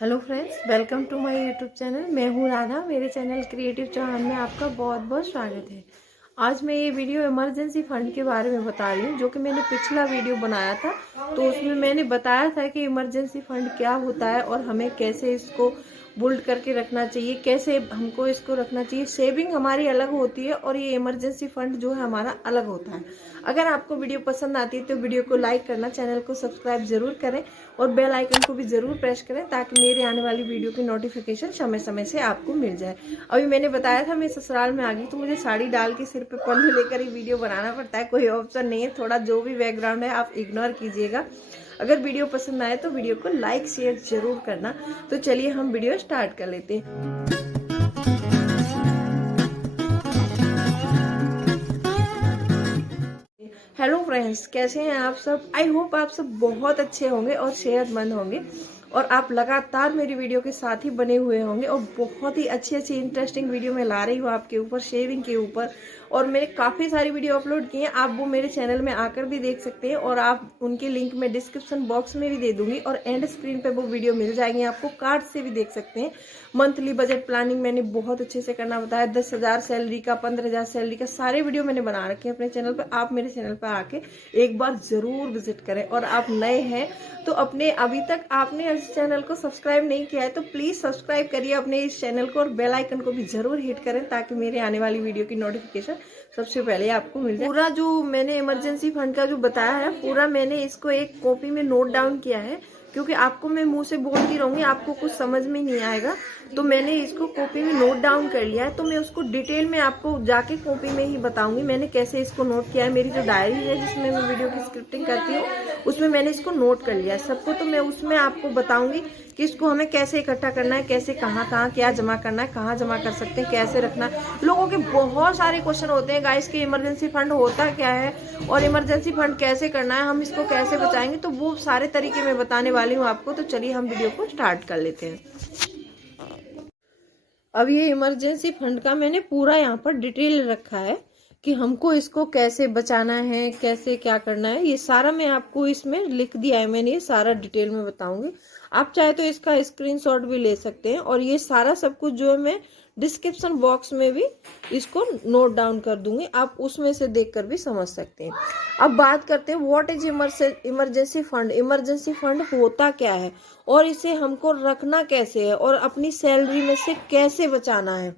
Hello friends, welcome to my YouTube channel. मैं हूँ राधा। मेरे चैनल क्रिएटिव चौहान में आपका बहुत बहुत स्वागत है। आज मैं ये वीडियो इमरजेंसी फंड के बारे में बता रही हूँ, जो कि मैंने पिछला वीडियो बनाया था। तो उसमें मैंने बताया था कि इमरजेंसी फंड क्या होता है और हमें कैसे इसको बुल्ड करके रखना चाहिए, कैसे हमको इसको रखना चाहिए। सेविंग हमारी अलग होती है और ये इमरजेंसी फंड जो है हमारा अलग होता है। अगर आपको वीडियो पसंद आती है तो वीडियो को लाइक करना, चैनल को सब्सक्राइब जरूर करें और बेल आइकन को भी जरूर प्रेस करें, ताकि मेरे आने वाली वीडियो की नोटिफिकेशन समय समय से आपको मिल जाए। अभी मैंने बताया था मैं ससुराल में आ गई, तो मुझे साड़ी डाल के सिर पे पल्लू लेकर ही वीडियो बनाना पड़ता है, कोई ऑप्शन नहीं है। थोड़ा जो भी बैकग्राउंड है आप इग्नोर कीजिएगा। अगर वीडियो पसंद आए तो वीडियो को लाइक शेयर जरूर करना। तो चलिए हम वीडियो स्टार्ट कर लेते हैं। हेलो फ्रेंड्स, कैसे हैं आप सब? आई होप आप सब बहुत अच्छे होंगे और सेहतमंद होंगे और आप लगातार मेरी वीडियो के साथ ही बने हुए होंगे। और बहुत ही अच्छी अच्छी इंटरेस्टिंग वीडियो मैं ला रही हूँ आपके ऊपर, शेविंग के ऊपर। और मैंने काफ़ी सारी वीडियो अपलोड की हैं, आप वो मेरे चैनल में आकर भी देख सकते हैं और आप उनके लिंक मैं डिस्क्रिप्शन बॉक्स में भी दे दूंगी और एंड स्क्रीन पे वो वीडियो मिल जाएंगी, आपको कार्ड से भी देख सकते हैं। मंथली बजट प्लानिंग मैंने बहुत अच्छे से करना बताया, 10,000 सैलरी का, 15,000 सैलरी का, सारे वीडियो मैंने बना रखे हैं अपने चैनल पर। आप मेरे चैनल पर आके एक बार जरूर विजिट करें। और आप नए हैं तो अपने अभी तक आपने इस चैनल को सब्सक्राइब नहीं किया है तो प्लीज सब्सक्राइब करिए अपने इस चैनल को और बेल आइकन को भी जरूर हिट करें, ताकि मेरे आने वाली वीडियो की नोटिफिकेशन सबसे पहले आपको मिल जाए। पूरा जो मैंने इमरजेंसी फंड का जो बताया है, पूरा मैंने इसको एक कॉपी में नोट डाउन किया है, क्योंकि आपको मैं मुंह से बोलती रहूंगी, आपको कुछ समझ में नहीं आएगा। तो मैंने इसको कॉपी में नोट डाउन कर लिया है, तो मैं उसको डिटेल में आपको जाके कॉपी में ही बताऊंगी मैंने कैसे इसको नोट किया है। मेरी जो डायरी है जिसमें मैं वीडियो की स्क्रिप्टिंग करती हूँ, उसमें मैंने इसको नोट कर लिया है सबको। तो मैं उसमें आपको बताऊंगी कि इसको हमें कैसे इकट्ठा करना है, कैसे कहाँ कहाँ क्या जमा करना है, कहाँ जमा कर सकते हैं, कैसे रखना है। लोगों के बहुत सारे क्वेश्चन होते हैं गाइस कि इमरजेंसी फंड होता क्या है और इमरजेंसी फंड कैसे करना है, हम इसको कैसे बचाएंगे। तो वो सारे तरीके मैं बताने वाली हूँ आपको। तो चलिए हम वीडियो को स्टार्ट कर लेते हैं। अब ये इमरजेंसी फंड का मैंने पूरा यहाँ पर डिटेल रखा है कि हमको इसको कैसे बचाना है, कैसे क्या करना है, ये सारा मैं आपको इसमें लिख दिया है मैंने, ये सारा डिटेल में बताऊंगी। आप चाहे तो इसका स्क्रीनशॉट भी ले सकते हैं और ये सारा सब कुछ जो है मैं डिस्क्रिप्शन बॉक्स में भी इसको नोट डाउन कर दूंगी, आप उसमें से देखकर भी समझ सकते हैं। अब बात करते हैं what is emergency fund. Emergency fund होता क्या है और इसे हमको रखना कैसे है और अपनी सैलरी में से कैसे बचाना है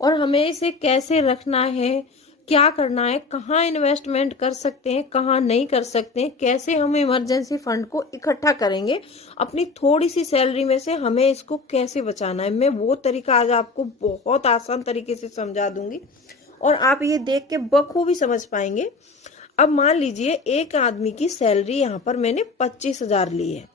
और हमें इसे कैसे रखना है, क्या करना है, कहाँ इन्वेस्टमेंट कर सकते हैं, कहाँ नहीं कर सकते हैं, कैसे हम इमरजेंसी फंड को इकट्ठा करेंगे, अपनी थोड़ी सी सैलरी में से हमें इसको कैसे बचाना है। मैं वो तरीका आज आपको बहुत आसान तरीके से समझा दूंगी और आप ये देख के बखूबी समझ पाएंगे। अब मान लीजिए एक आदमी की सैलरी यहाँ पर मैंने 25,000 ली है,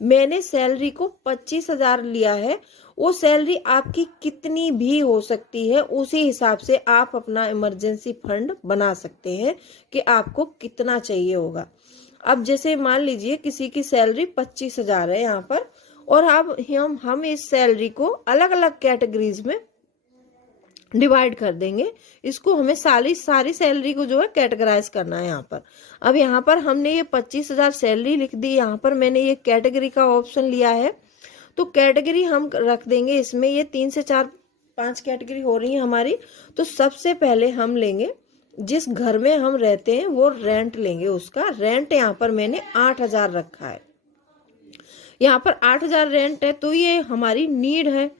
मैंने सैलरी को 25,000 लिया है। वो सैलरी आपकी कितनी भी हो सकती है, उसी हिसाब से आप अपना इमरजेंसी फंड बना सकते हैं कि आपको कितना चाहिए होगा। अब जैसे मान लीजिए किसी की सैलरी 25,000 है यहाँ पर, और अब हम इस सैलरी को अलग अलग कैटेगरीज में डिवाइड कर देंगे। इसको हमें सारी सैलरी को जो है कैटेगराइज करना है यहाँ पर। अब यहाँ पर हमने ये 25,000 सैलरी लिख दी, यहाँ पर मैंने ये कैटेगरी का ऑप्शन लिया है। तो कैटेगरी हम रख देंगे इसमें, ये 3 से 4 5 कैटेगरी हो रही है हमारी। तो सबसे पहले हम लेंगे जिस घर में हम रहते हैं वो रेंट लेंगे, उसका रेंट यहाँ पर मैंने 8,000 रखा है। यहाँ पर 8,000 रेंट है, तो ये हमारी नीड है।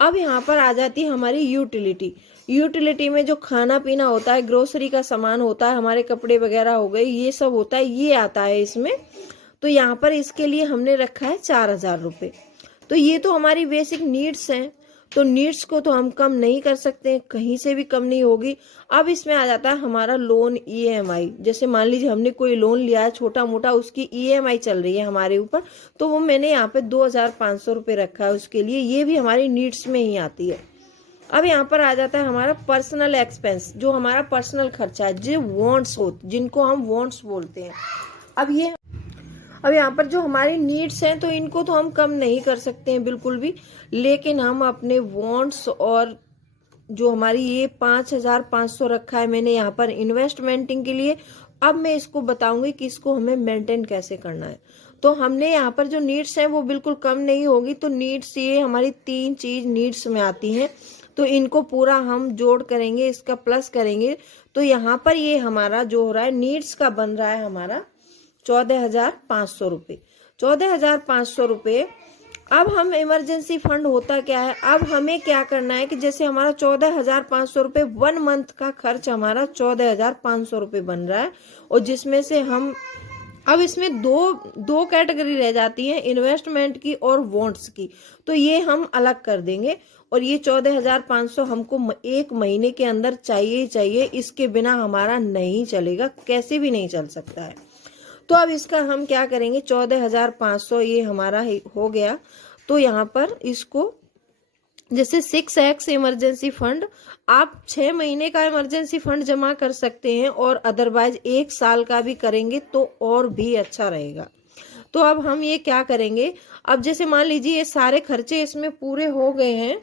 अब यहाँ पर आ जाती है हमारी यूटिलिटी। यूटिलिटी में जो खाना पीना होता है, ग्रोसरी का सामान होता है, हमारे कपड़े वगैरह हो गए, ये सब होता है, ये आता है इसमें। तो यहाँ पर इसके लिए हमने रखा है 4,000 रुपये। तो ये तो हमारी बेसिक नीड्स हैं, तो नीड्स को तो हम कम नहीं कर सकते, कहीं से भी कम नहीं होगी। अब इसमें आ जाता है हमारा लोन, ईएमआई। जैसे मान लीजिए हमने कोई लोन लिया है छोटा मोटा, उसकी ईएमआई चल रही है हमारे ऊपर, तो वो मैंने यहाँ पे 2,500 रुपये रखा है उसके लिए, ये भी हमारी नीड्स में ही आती है। अब यहाँ पर आ जाता है हमारा पर्सनल एक्सपेंस, जो हमारा पर्सनल खर्चा है, जो वांट्स होते, जिनको हम वांट्स बोलते हैं। अब यहाँ पर जो हमारी नीड्स हैं तो इनको तो हम कम नहीं कर सकते हैं बिल्कुल भी, लेकिन हम अपने वांट्स और जो हमारी ये 5,500 रखा है मैंने यहाँ पर इन्वेस्टमेंटिंग के लिए। अब मैं इसको बताऊंगी कि इसको हमें मेंटेन कैसे करना है। तो हमने यहाँ पर जो नीड्स हैं वो बिल्कुल कम नहीं होगी। तो नीड्स, ये हमारी 3 चीज नीड्स में आती हैं, तो इनको पूरा हम जोड़ करेंगे, इसका प्लस करेंगे। तो यहाँ पर ये हमारा जो हो रहा है नीड्स का बन रहा है हमारा 14,500 रुपये। 14,500 रुपये। अब हम इमरजेंसी फंड होता क्या है, अब हमें क्या करना है कि जैसे हमारा 14,500 रुपये 1 मंथ का खर्च हमारा 14,500 रुपये बन रहा है, और जिसमें से हम अब इसमें दो कैटेगरी रह जाती है, इन्वेस्टमेंट की और वॉन्ट्स की। तो ये हम अलग कर देंगे, और ये 14,500 हमको 1 महीने के अंदर चाहिए ही चाहिए, इसके बिना हमारा नहीं चलेगा, कैसे भी नहीं चल सकता है। तो अब इसका हम क्या करेंगे, 14,500 ये हमारा हो गया। तो यहाँ पर इसको जैसे 6x इमरजेंसी फंड, आप 6 महीने का इमरजेंसी फंड जमा कर सकते हैं, और अदरवाइज 1 साल का भी करेंगे तो और भी अच्छा रहेगा। तो अब हम ये क्या करेंगे, अब जैसे मान लीजिए ये सारे खर्चे इसमें पूरे हो गए हैं।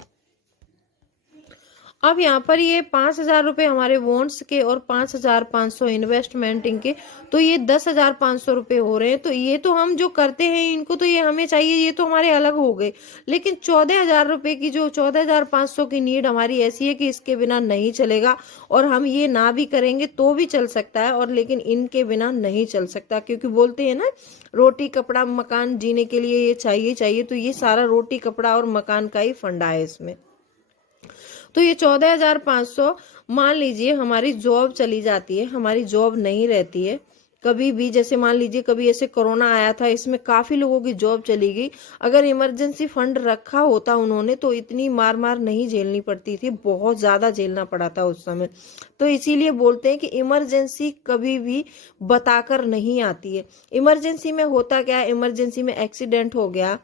अब यहाँ पर ये 5,000 रुपये हमारे वॉन्ट्स के और 5,500 इन्वेस्टमेंट के, तो ये 10,500 रुपये हो रहे हैं। तो ये तो हम जो करते हैं इनको तो ये हमें चाहिए, ये तो हमारे अलग हो गए। लेकिन 14,000 रुपये की जो 14,500 की नीड हमारी ऐसी है कि इसके बिना नहीं चलेगा, और हम ये ना भी करेंगे तो भी चल सकता है, और लेकिन इनके बिना नहीं चल सकता, क्योंकि बोलते हैं ना रोटी कपड़ा मकान जीने के लिए ये चाहिए चाहिए। तो ये सारा रोटी कपड़ा और मकान का ही फंडा है इसमें। तो ये 14,500, मान लीजिए हमारी जॉब चली जाती है, हमारी जॉब नहीं रहती है कभी भी, जैसे मान लीजिए कभी ऐसे कोरोना आया था, इसमें काफी लोगों की जॉब चली गई। अगर इमरजेंसी फंड रखा होता उन्होंने तो इतनी मार नहीं झेलनी पड़ती थी, बहुत ज्यादा झेलना पड़ा था उस समय। तो इसीलिए बोलते हैं कि इमरजेंसी कभी भी बताकर नहीं आती है। इमरजेंसी में होता क्या है, इमरजेंसी में एक्सीडेंट हो गया,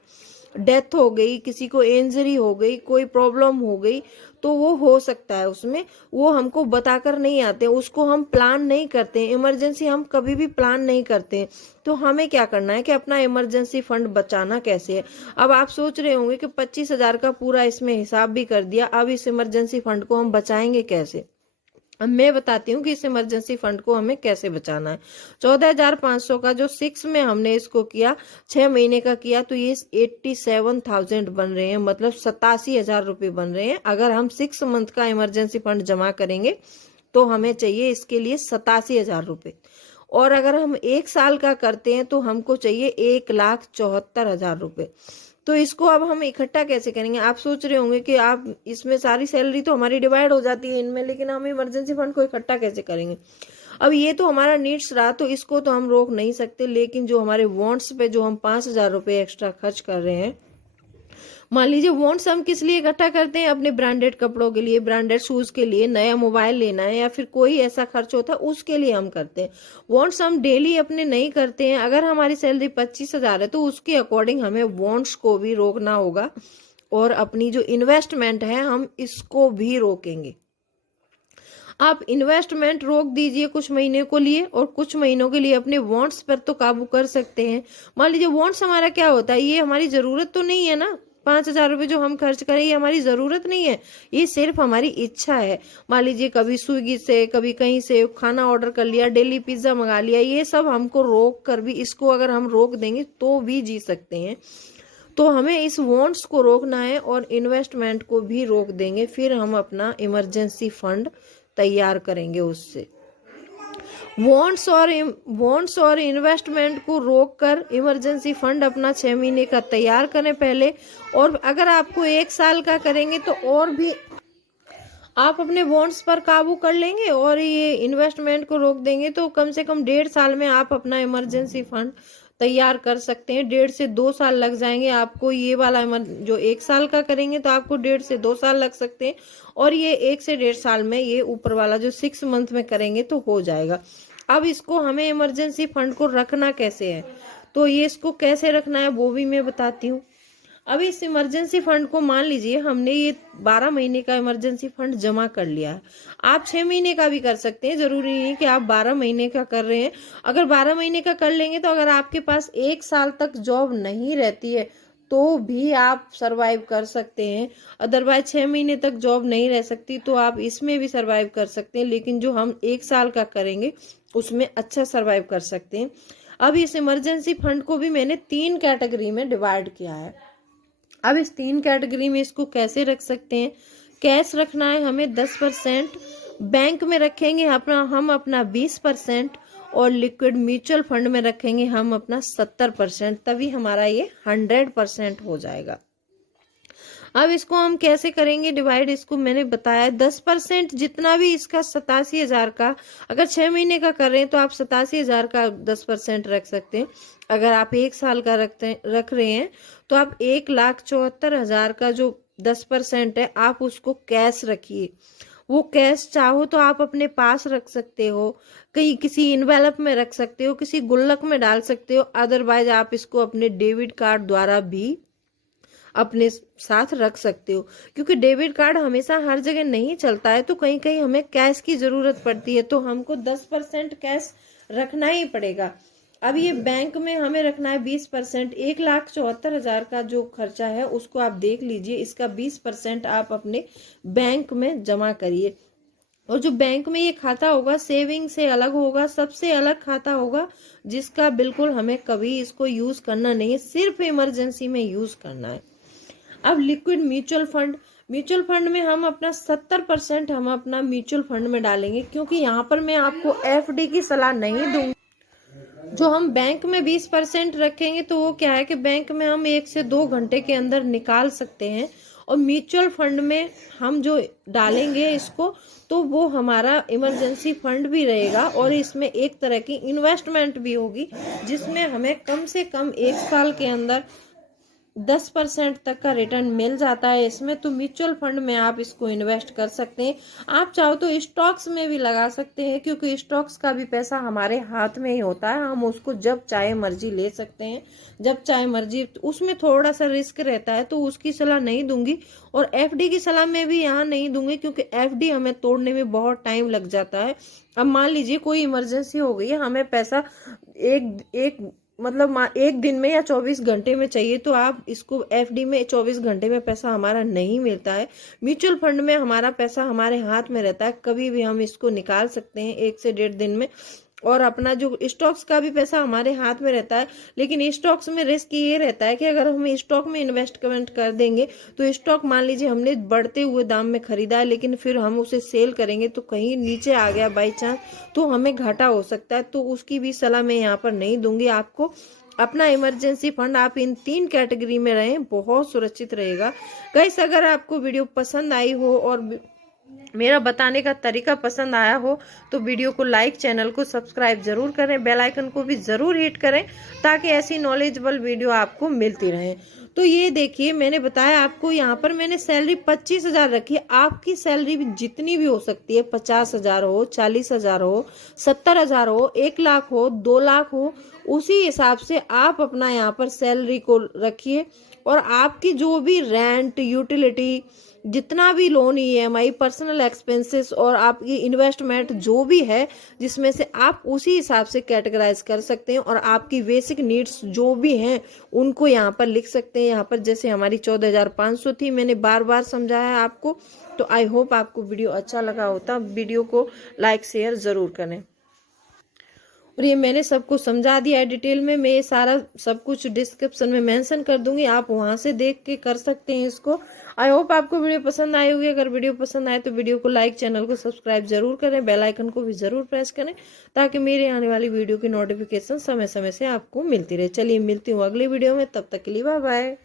डेथ हो गई, किसी को इंजरी हो गई, कोई प्रॉब्लम हो गई, तो वो हो सकता है उसमें, वो हमको बताकर नहीं आते, उसको हम प्लान नहीं करते हैं। इमरजेंसी हम कभी भी प्लान नहीं करते हैं। तो हमें क्या करना है कि अपना इमरजेंसी फंड बचाना कैसे है। अब आप सोच रहे होंगे कि 25,000 का पूरा इसमें हिसाब भी कर दिया, अब इस इमरजेंसी फंड को हम बचाएंगे कैसे। अब मैं बताती हूँ कि इस इमरजेंसी फंड को हमें कैसे बचाना है। 14,500 का जो 6 में हमने इसको किया, 6 महीने का किया, तो ये 87,000 बन रहे हैं, मतलब 87,000 रुपये बन रहे हैं। अगर हम 6 मंथ का इमरजेंसी फंड जमा करेंगे तो हमें चाहिए इसके लिए 87,000 रुपये, और अगर हम 1 साल का करते हैं तो हमको चाहिए 1,74,000 रुपये। तो इसको अब हम इकट्ठा कैसे करेंगे। आप सोच रहे होंगे कि आप इसमें सारी सैलरी तो हमारी डिवाइड हो जाती है इनमें, लेकिन हम इमरजेंसी फंड को इकट्ठा कैसे करेंगे। अब ये तो हमारा नीड्स रहा, तो इसको तो हम रोक नहीं सकते, लेकिन जो हमारे वॉन्ट्स पे जो हम 5,000 रुपये एक्स्ट्रा खर्च कर रहे हैं, मान लीजिए वॉन्ट्स हम किस लिए इकट्ठा करते हैं, अपने ब्रांडेड कपड़ों के लिए, ब्रांडेड शूज के लिए, नया मोबाइल लेना है, या फिर कोई ऐसा खर्च होता है उसके लिए हम करते हैं। वॉन्ट्स हम डेली अपने नहीं करते हैं। अगर हमारी सैलरी 25,000 है तो उसके अकॉर्डिंग हमें वॉन्ट्स को भी रोकना होगा, और अपनी जो इन्वेस्टमेंट है हम इसको भी रोकेंगे। आप इन्वेस्टमेंट रोक दीजिए कुछ महीने को लिए, और कुछ महीनों के लिए अपने वॉन्ट्स पर तो काबू कर सकते हैं। मान लीजिए वॉन्ट्स हमारा क्या होता है, ये हमारी जरूरत तो नहीं है ना, 5,000 रुपये जो हम खर्च करें ये हमारी जरूरत नहीं है, ये सिर्फ हमारी इच्छा है। मान लीजिए कभी स्विगी से, कभी कहीं से खाना ऑर्डर कर लिया, डेली पिज्जा मंगा लिया, ये सब हमको रोक कर भी, इसको अगर हम रोक देंगे तो भी जी सकते हैं। तो हमें इस वॉन्ट्स को रोकना है और इन्वेस्टमेंट को भी रोक देंगे, फिर हम अपना इमरजेंसी फंड तैयार करेंगे उससे। वॉन्ट्स और इन्वेस्टमेंट को रोककर इमरजेंसी फंड अपना 6 महीने का तैयार करें पहले, और अगर आपको 1 साल का करेंगे तो और भी आप अपने बॉन्ड्स पर काबू कर लेंगे, और ये इन्वेस्टमेंट को रोक देंगे तो कम से कम 1.5 साल में आप अपना इमरजेंसी फंड तैयार कर सकते हैं। 1.5 से 2 साल लग जाएंगे आपको, ये वाला जो 1 साल का करेंगे तो आपको 1.5 से 2 साल लग सकते हैं, और ये 1 से 1.5 साल में ये ऊपर वाला जो 6 मंथ में करेंगे तो हो जाएगा। अब इसको हमें इमरजेंसी फंड को रखना कैसे है, तो ये इसको कैसे रखना है वो भी मैं बताती हूँ। अब इस इमरजेंसी फंड को मान लीजिए हमने ये 12 महीने का इमरजेंसी फंड जमा कर लिया है। आप 6 महीने का भी कर सकते हैं, जरूरी नहीं है कि आप 12 महीने का कर रहे हैं। अगर 12 महीने का कर लेंगे तो अगर आपके पास 1 साल तक जॉब नहीं रहती है तो भी आप सरवाइव कर सकते हैं। अदरवाइज 6 महीने तक जॉब नहीं रह सकती तो आप इसमें भी सरवाइव कर सकते हैं, लेकिन जो हम 1 साल का करेंगे उसमें अच्छा सरवाइव कर सकते हैं। अब इस इमरजेंसी फंड को भी मैंने 3 कैटेगरी में डिवाइड किया है। अब इस 3 कैटेगरी में इसको कैसे रख सकते हैं? कैश रखना है हमें 10%, बैंक में रखेंगे हम अपना 20% और लिक्विड म्यूचुअल फंड में रखेंगे हम अपना 70%, तभी हमारा ये 100% हो जाएगा। अब इसको हम कैसे करेंगे डिवाइड? इसको मैंने बताया 10% जितना भी इसका 87,000 का, अगर 6 महीने का कर रहे हैं तो आप 87,000 का 10% रख सकते हैं। अगर आप 1 साल का रख रहे हैं तो आप 1,74,000 का जो 10% है आप उसको कैश रखिए। वो कैश चाहो तो आप अपने पास रख सकते हो, कहीं किसी इन्वेलप में रख सकते हो, किसी गुल्लक में डाल सकते हो। अदरवाइज आप इसको अपने डेबिट कार्ड द्वारा भी अपने साथ रख सकते हो, क्योंकि डेबिट कार्ड हमेशा हर जगह नहीं चलता है, तो कहीं कहीं हमें कैश की जरूरत पड़ती है, तो हमको 10% कैश रखना ही पड़ेगा। अब ये बैंक में हमें रखना है 20%। 1,74,000 का जो खर्चा है उसको आप देख लीजिए, इसका 20% आप अपने बैंक में जमा करिए। और जो बैंक में ये खाता होगा सेविंग से अलग होगा, सबसे अलग खाता होगा, जिसका बिल्कुल हमें कभी इसको यूज करना नहीं है, सिर्फ इमरजेंसी में यूज करना है। अब लिक्विड म्यूचुअल फंड में हम अपना 70% हम अपना म्यूचुअल फंड में डालेंगे, क्योंकि यहाँ पर मैं आपको एफडी की सलाह नहीं दूंगी। जो हम बैंक में 20% रखेंगे तो वो क्या है कि बैंक में हम 1 से 2 घंटे के अंदर निकाल सकते हैं, और म्यूचुअल फंड में हम जो डालेंगे इसको तो वो हमारा इमरजेंसी फंड भी रहेगा, और इसमें एक तरह की इन्वेस्टमेंट भी होगी, जिसमें हमें कम से कम 1 साल के अंदर 10% तक का रिटर्न मिल जाता है इसमें। तो म्यूचुअल फंड में आप इसको इन्वेस्ट कर सकते हैं। आप चाहो तो स्टॉक्स में भी लगा सकते हैं, क्योंकि स्टॉक्स का भी पैसा हमारे हाथ में ही होता है, हम उसको जब चाहे मर्जी ले सकते हैं, जब चाहे मर्जी। उसमें थोड़ा सा रिस्क रहता है, तो उसकी सलाह नहीं दूंगी, और एफडी की सलाह मैं भी यहाँ नहीं दूंगी, क्योंकि एफडी हमें तोड़ने में बहुत टाइम लग जाता है। अब मान लीजिए कोई इमरजेंसी हो गई है, हमें पैसा मतलब 1 दिन में या 24 घंटे में चाहिए, तो आप इसको एफडी में 24 घंटे में पैसा हमारा नहीं मिलता है। म्यूचुअल फंड में हमारा पैसा हमारे हाथ में रहता है, कभी भी हम इसको निकाल सकते हैं 1 से 1.5 दिन में। और अपना जो स्टॉक्स का भी पैसा हमारे हाथ में रहता है, लेकिन स्टॉक्स में रिस्क ये रहता है कि अगर हम स्टॉक में इन्वेस्टमेंट कर देंगे तो स्टॉक मान लीजिए हमने बढ़ते हुए दाम में खरीदा है, लेकिन फिर हम उसे सेल करेंगे तो कहीं नीचे आ गया बाई चांस, तो हमें घाटा हो सकता है। तो उसकी भी सलाह मैं यहाँ पर नहीं दूंगी आपको। अपना इमरजेंसी फंड आप इन 3 कैटेगरी में रहें, बहुत सुरक्षित रहेगा। गाइस, अगर आपको वीडियो पसंद आई हो और मेरा बताने का तरीका पसंद आया हो तो वीडियो को लाइक, चैनल को सब्सक्राइब जरूर करें, बेल आइकन को भी जरूर हिट करें, ताकि ऐसी नॉलेजेबल वीडियो आपको मिलती रहे। तो ये देखिए, मैंने बताया आपको, यहाँ पर मैंने सैलरी 25,000 रखी है। आपकी सैलरी भी जितनी भी हो सकती है, 50,000 हो, 40,000 हो, 70,000 हो, 1 लाख हो, 2 लाख हो, उसी हिसाब से आप अपना यहाँ पर सैलरी को रखिए। और आपकी जो भी रेंट, यूटिलिटी, जितना भी लोन, ईएमआई, पर्सनल एक्सपेंसेस और आपकी इन्वेस्टमेंट जो भी है, जिसमें से आप उसी हिसाब से कैटेगराइज कर सकते हैं, और आपकी बेसिक नीड्स जो भी हैं उनको यहाँ पर लिख सकते हैं। यहाँ पर जैसे हमारी 14,500 थी, मैंने बार बार समझाया आपको। तो आई होप आपको वीडियो अच्छा लगा होता। वीडियो को लाइक, शेयर जरूर करें। और ये मैंने सबको समझा दिया है डिटेल में। मैं ये सारा सब कुछ डिस्क्रिप्शन में मेंशन कर दूंगी, आप वहां से देख के कर सकते हैं इसको। आई होप आपको वीडियो पसंद आई होगी। अगर वीडियो पसंद आए तो वीडियो को लाइक, चैनल को सब्सक्राइब जरूर करें, बेल आइकन को भी जरूर प्रेस करें, ताकि मेरे आने वाली वीडियो की नोटिफिकेशन समय समय से आपको मिलती रहे। चलिए, मिलती हूँ अगली वीडियो में, तब तक के लिए बाय बाय।